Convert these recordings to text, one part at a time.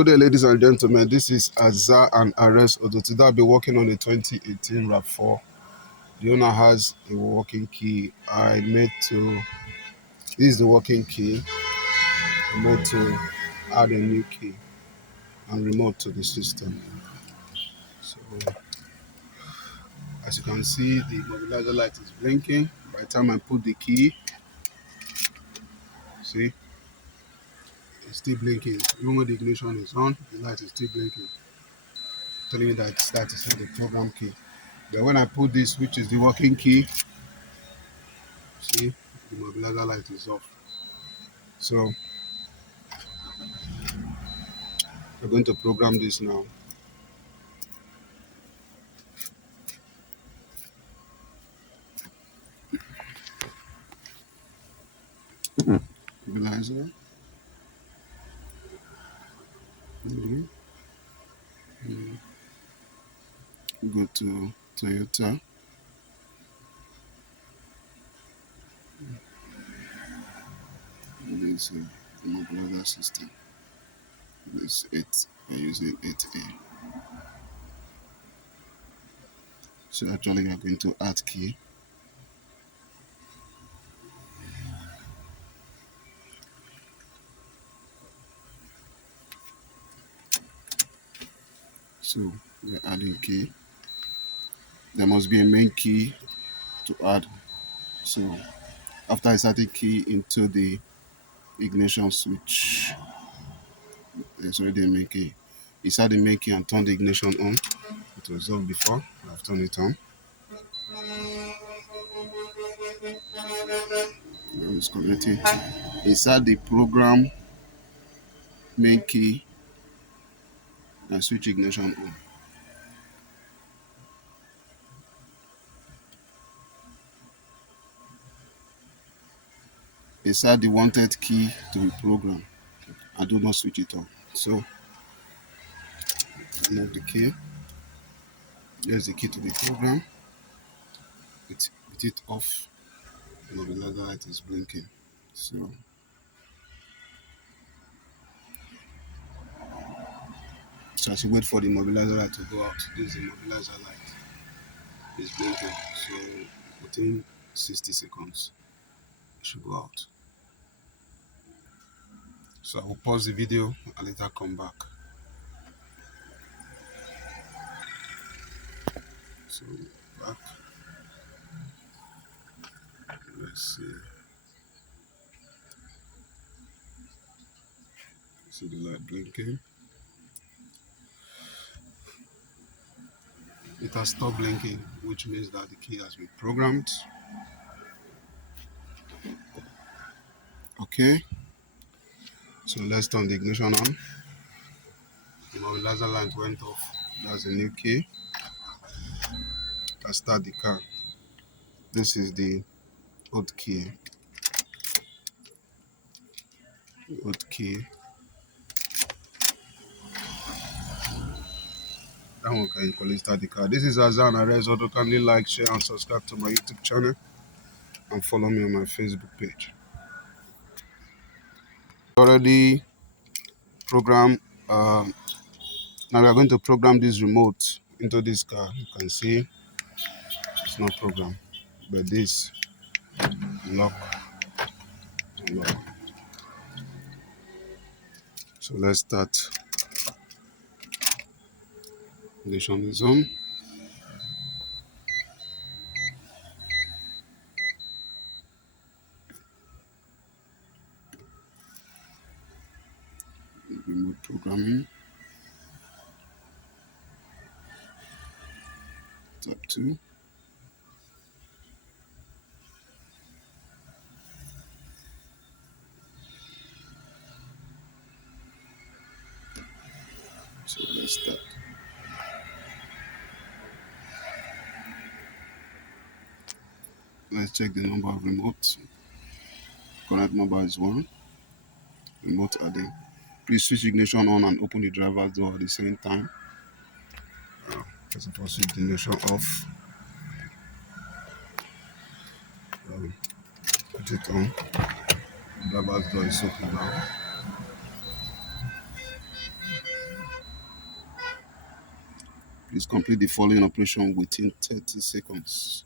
Good day, ladies and gentlemen. This is Azza and Ares. Although today I'll be working on a 2018 RAV4. The owner has a working key. This is the working key. I made to add a new key and remote to the system. So, as you can see, the mobilizer light is blinking. By the time I put the key, see, it's still blinking. Even when the ignition is on, the light is still blinking, telling me that that is the program key. But when I put this, which is the working key, see, the mobilizer light is off. So we're going to program this now. Mobilizer. Go to Toyota. This is the mobilizer system. This 8. We're using 8A. So actually we are going to add key. So we're adding key. There must be a main key to add. So after I started key into the ignition switch, there's already a main key. Inside the main key and turn the ignition on. It was off before. I've turned it on. Now it's connecting. Inside the program main key and switch ignition on. Inside the wanted key to be programmed. I do not switch it on. So remove the key. There's the key to the program. With it off, the mobilizer light is blinking. So I should wait for the mobilizer light to go out. This is the mobilizer light. It's blinking. So within 60 seconds, it should go out. So I will pause the video and later come back. So back. Let's see. See the light blinking. It has stopped blinking, which means that the key has been programmed. Okay. So let's turn the ignition on. The mobilizer light went off. That's a new key. I start the car. This is the old key. That one can equally start the car. This is Azan Ares. Also, kindly like, share, and subscribe to my YouTube channel and follow me on my Facebook page. Already programmed. Now we are going to program this remote into this car. You can see it's not programmed, but this lock. So let's start. Ignition is on. Remote programming. Tap 2. So let's start. Let's check the number of remotes. Connect number is 1. Remote adding. Please switch ignition on and open the driver's door at the same time. First of all, switch the ignition off. Put it on. The driver's door is open now. Please complete the following operation within 30 seconds.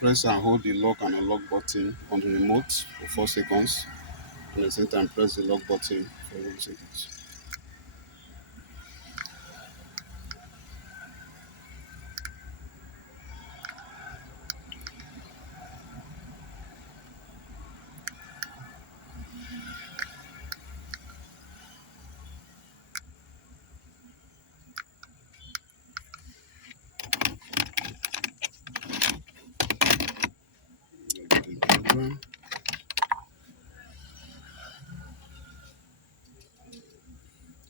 Press and hold the lock and unlock button on the remote for 4 seconds. At the same time, press the lock button for 1 second.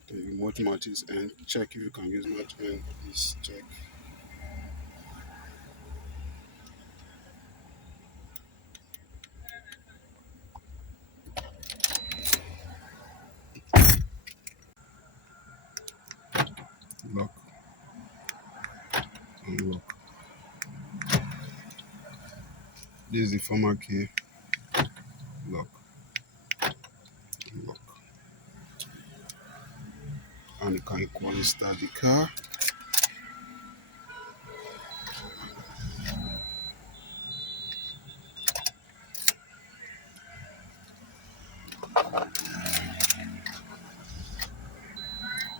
The remote match is end. Check if you can use match end. Please check. Lock, unlock. This is the former key. Lock, unlock. And you can equally start the car.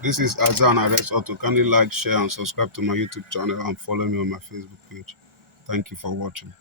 This is Azan Arrest Auto. Kindly like, share, and subscribe to my YouTube channel and follow me on my Facebook page. Thank you for watching.